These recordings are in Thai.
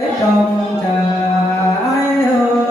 trong trái hồ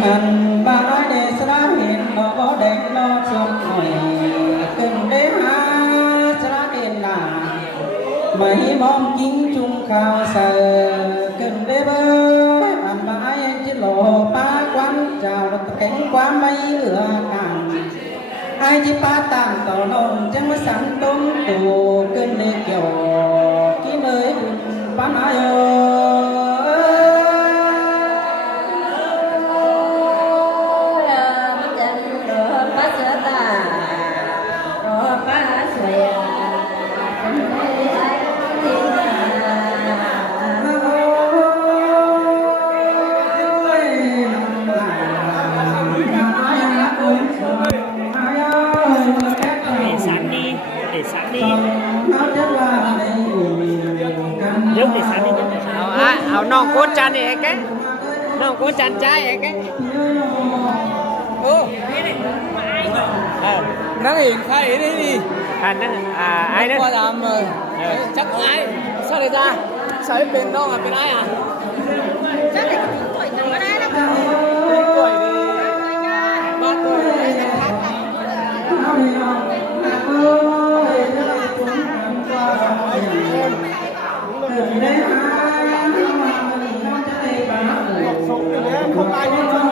mình ba nói để xa hiện nó có đẹp nó trong hồi kinh đế ha xa hiện là mấy mong chính chung khao sờ kinh đế bơ ăn mãi chết lộ ba quán chào được cánh quá mấy lửa càng ai chỉ ba tàn tỏ nồng chẳng mới sẵn đông tù kinh đế kiểu ký nơi bán aiเอาน้องโคจันเองแกน้องโคจันใจเองแกโอ้นั่งเองใครนี่นี่นั่งไอ้นั่นก็ทำchắc ai sao đây ra sao biết bên đâu mà bên ai à chắc là tuổi nó mới đấy đó tuổi đi 3 tuổi không ai biết đâu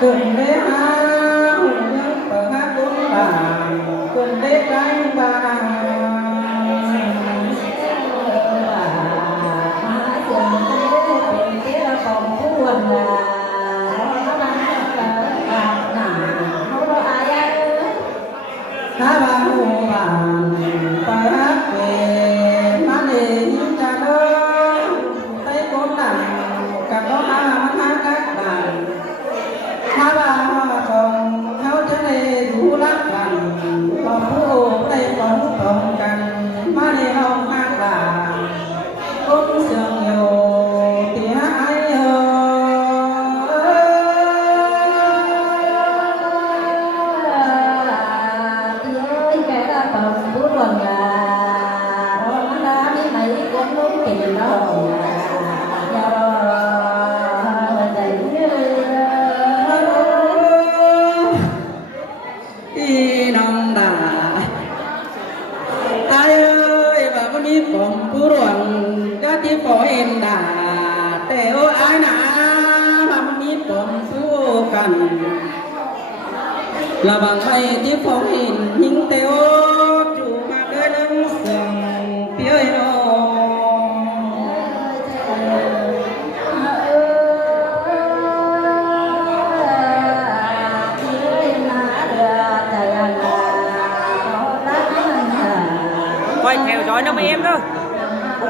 từng đế áo những bờ hát bốn bàn từng đế cánh ba há ba hồ bàn bờ hát về má nề những trà đơ tay bốn đàn cả có hát các đàn há ba hoa trồng theo chân này rú lắc bằng còn phú hồ đây còn trồng cành má nề hồng hát là ôn sương nhiều thì hát ai là bằng bay tiếp phong hình những teo chủ mà đôi lưng sườn phía quay theo dõi nó mấy em thôi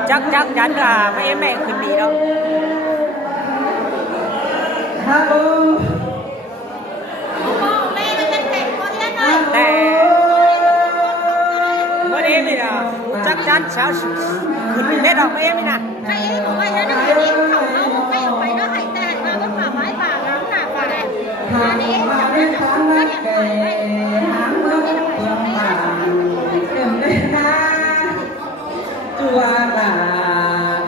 chắc chắn là mấy em này khuyến nghị đâu ฮัลโหล แต่บ่ได้นี่ล่ะจักจันชาวขึ้นเม็ดออกไปเองนี่นะ ใครเองบอกว่าจะได้เองเขาเอาใครออกไปก็ให้แต่มาก็ป่าไม้ป่าล้างหน้าป่าแดดอันนี้เองจับได้จับก็อย่างไรได้หาเมื่อไม่ต้องไปไม่ได้ เกินได้นะจัวตา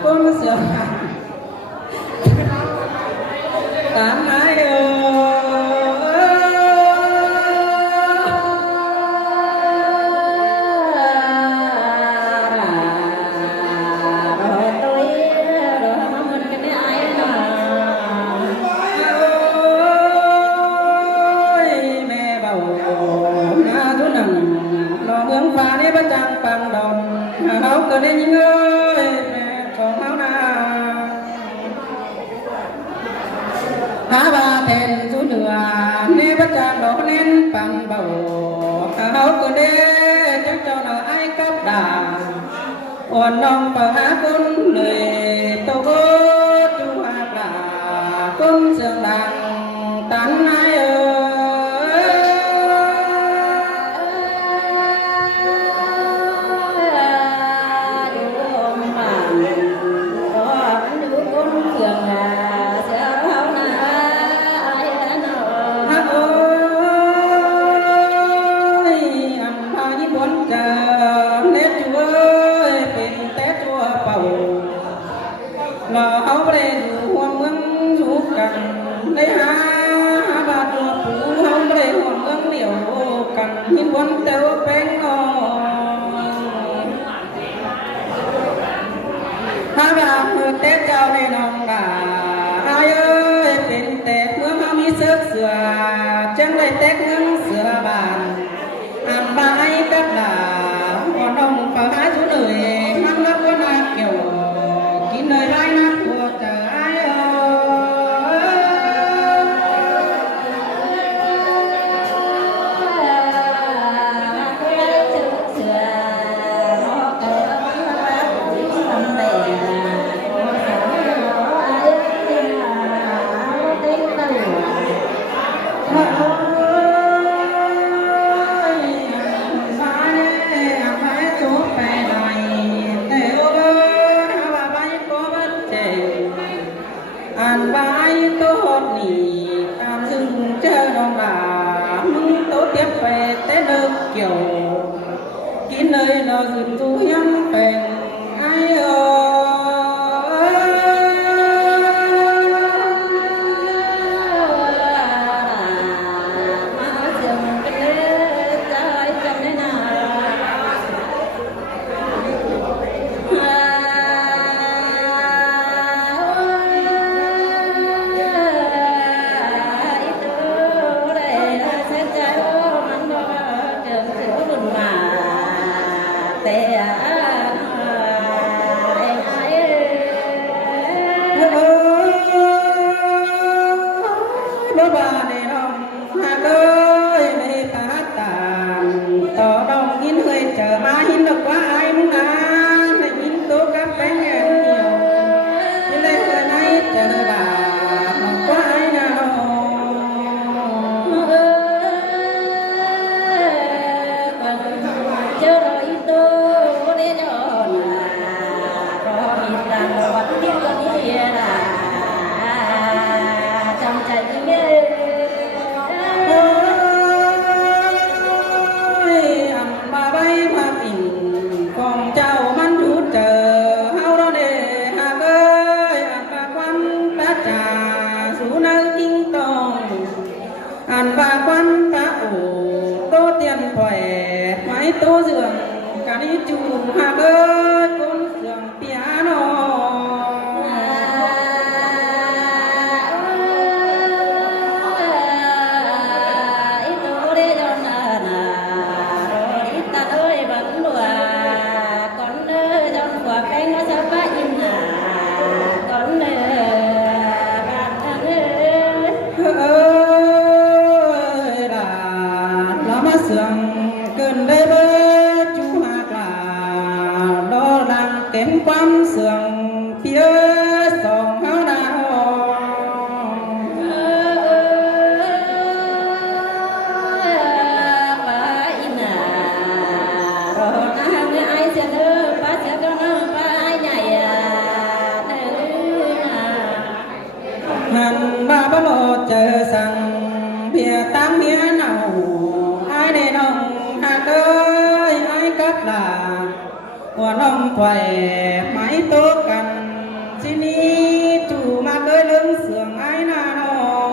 ก้นเสือตามไม้เด้อปังดอนเฮาก็ได้ยิงเอ้ยแม่ของเฮานาหาว่าเป็นสุเหนือนี่ประจางดอกเน้นปันเบาเฮาก็ได้จักเจ้าหน้าไอ้กับดาอ่อนน้องเปิดหาคุณเหนื่อยโตโกจูหาปลาคุณเสียงดังตันไอ้เอ้เราเอาไปดูหัวเมืองสุกันได้หาบาดตัวปูเอาไปหัวเมืองเหลียวกันหินบนเตวเป็นงอหาบาดมือเตะเจ้าในน้องดาอายเอ้ยเป็นแต่เมื่อมามีเสือเสือจังได้เตะเงินเสือบานอันบายกับดาอ่อนน้องปากหาสุเหนื่อยมันรับว่านาเกี่ยวกินเลยได้นะหัวใจอันบายโตนี่ตามซึ่งเจอดองหลามึงโตเตียบไปแต่เลิกเกี่ยวกินเลยเราสึงตู้ยังเป็นไอ้เอบาเนรองหากเอ้ยไม่ตาตามต่อดองยินเคยเจอมาหินดอกว่าไอ้มึงนะในยินตัวกับแป้งเงี้ยที่เลยเคยไหนเจอดาหอกว่าไอ้นะเจอเราอีโต้เรียนอ่อนรอมีตังวัดที่ตัวนี้นะจำใจที่เมื่ออันมาใบมาปิ่นของเจ้ามันอยู่เจอเฮาเราเดหากเอ้ยอันปากวันตาจ่าสู่นาจริงตองอันปากวันตาโอโตเตียนแผลไม้โตเสื่อมกันนี้จูหากเอ้ยคนเสื่อมเปียโนเสื่อมเกินได้เบจูหากลาด บ่โลเจอสั่งเพียตั้งเมียเนาอ้ายได้น้องหากเอ้ยอ้ายกับลาว่าน้องไว้ไม้โตกันสินี้จู่มาเอ้ยเรื่องเสืองอ้ายนาน้อง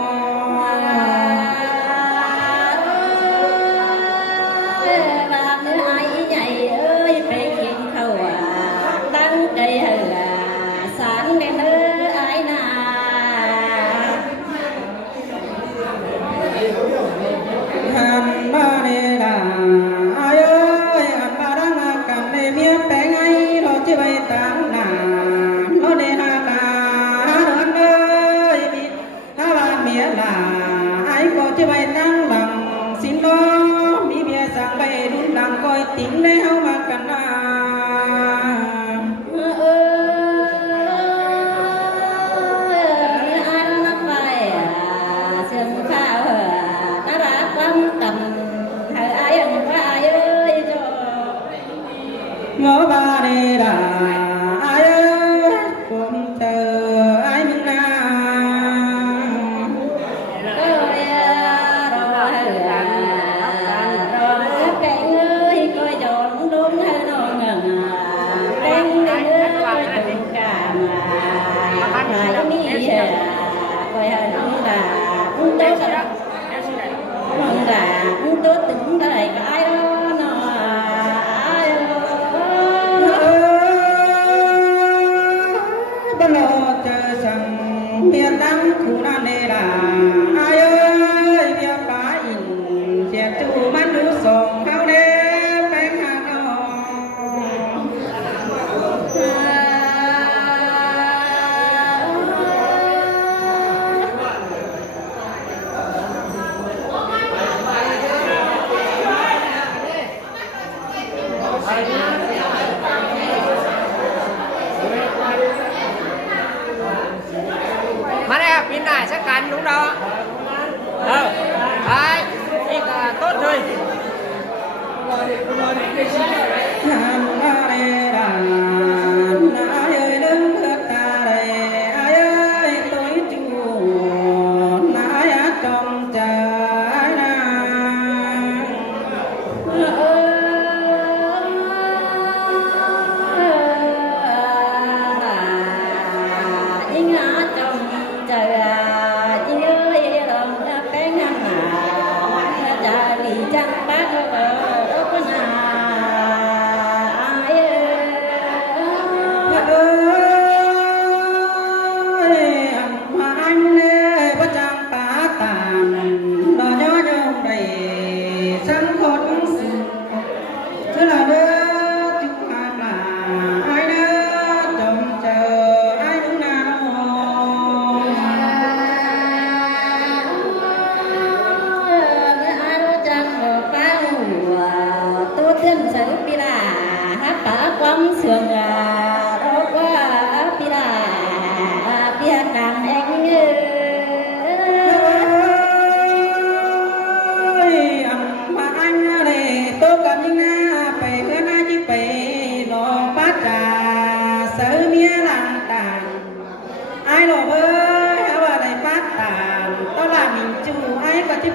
หันมาเดลาอ้ายเอ้ยอันมาดังกันในเมียแปลงไอ้รอที่ไว้ตามหน้าโนเดหากาหาเดินเอ้ยถ้าว่าเมียลาไอ้ก็ที่ไว้ตั้งหลังสินล้อมีเบียสั่งไปดุนหลังก้อยติ๋งได้เฮามากันนางอบาเดดาอ้ายเอ้ยผมเจออ้ายมึงนาบ่รอเจอสั่งเมียตั้งคู่นาเดดาอ้ายเอ้ยเมียป้าอินเสียจูมันดูส่งเฮาเด้แปลงหาน้องมาแล้วปีหน้าสักกันลุงดอกไปอีกต้นเลย หันมาเดดาอ้ายเอ้ยดึงเถิดตาเดอ้ายเอ้ยตัวจูนายจอมใจนา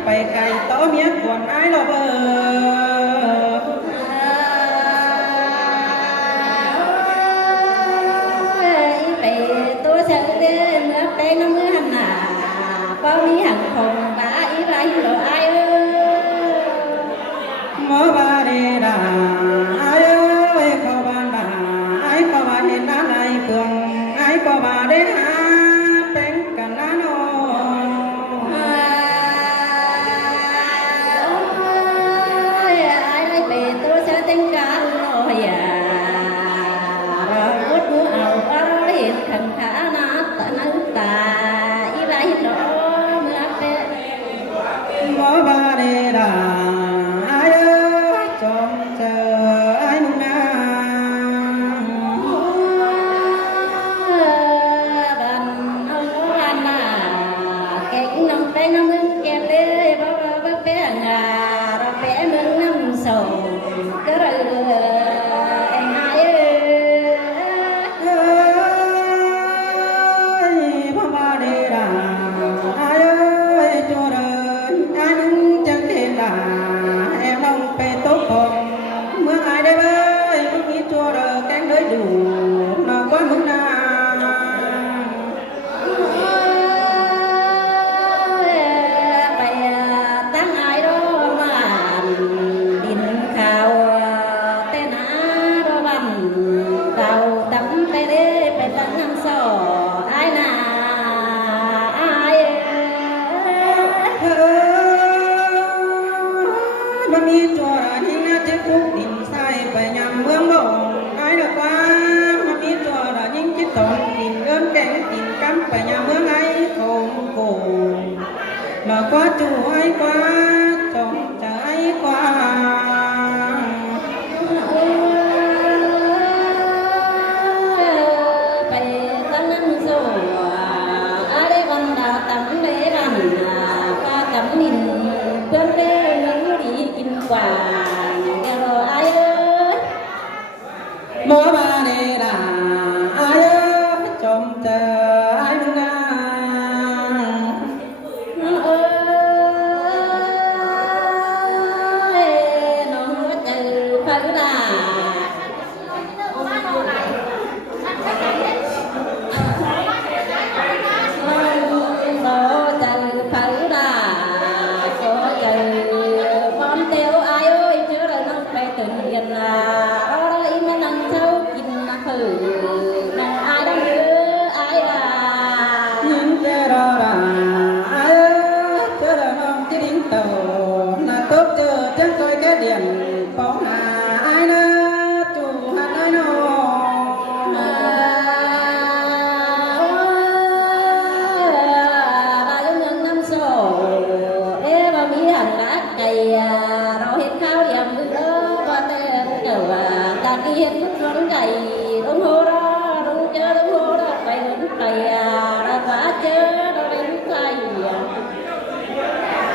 ไปไกลต่อเมียควรอ้ายเราเบอไปตัวเสด็จเมื่อเป็นน้ำมือหันหน้าก็มีหันคงตาอีไรหล่ออ้ายหมอบาเดดาอ้ายเอ้ยเข้าบ้านด่าอ้ายก็มาเห็นน้ำในเฟืองอ้ายก็มาได้หาเป็นกันน้าน้องหมอบาเดดาอ้ายเอ้ยจอมเจออ้ายนุ่งนาบันเอาบันน่ะเก่งน้ำเป็นน้ำมึงเก็บเลยบ่เป็นเราเป็นมึงน้ำส่งก็เลยอ้ายพ่อบาเดดาอ้าย là em không phải tốt còn mưa ai đây ơi không nghĩ chua rồi cánh đới đủ nó quá mức na mi chùa đi na chết phúc đình sai phải nhằm mương bộ ai được qua mi chùa là những chiếc tổn đình gớm kén đình cắm phải nhằm mương ấy khổ khổ mà qua chủ ai qua chồng trái qua mơ ba này là ai ơi chồng chờ ai đứng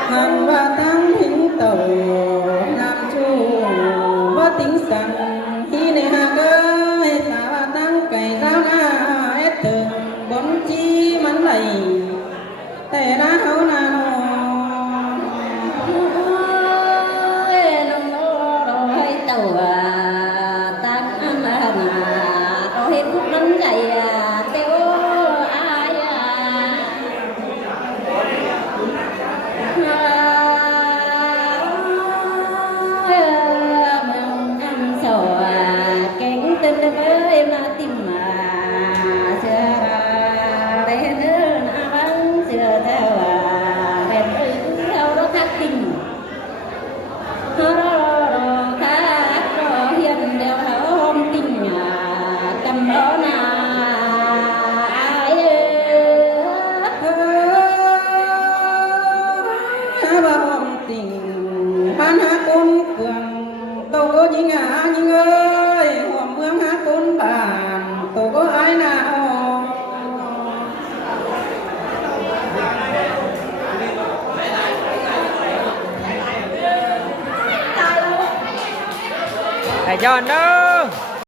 hàng ba tháng thính tàu làm chu có tính rằng khi này hàng ơi ta ba tháng cày rau na hết từng bốn chi mắn lầy tè na hấu na thầy John đó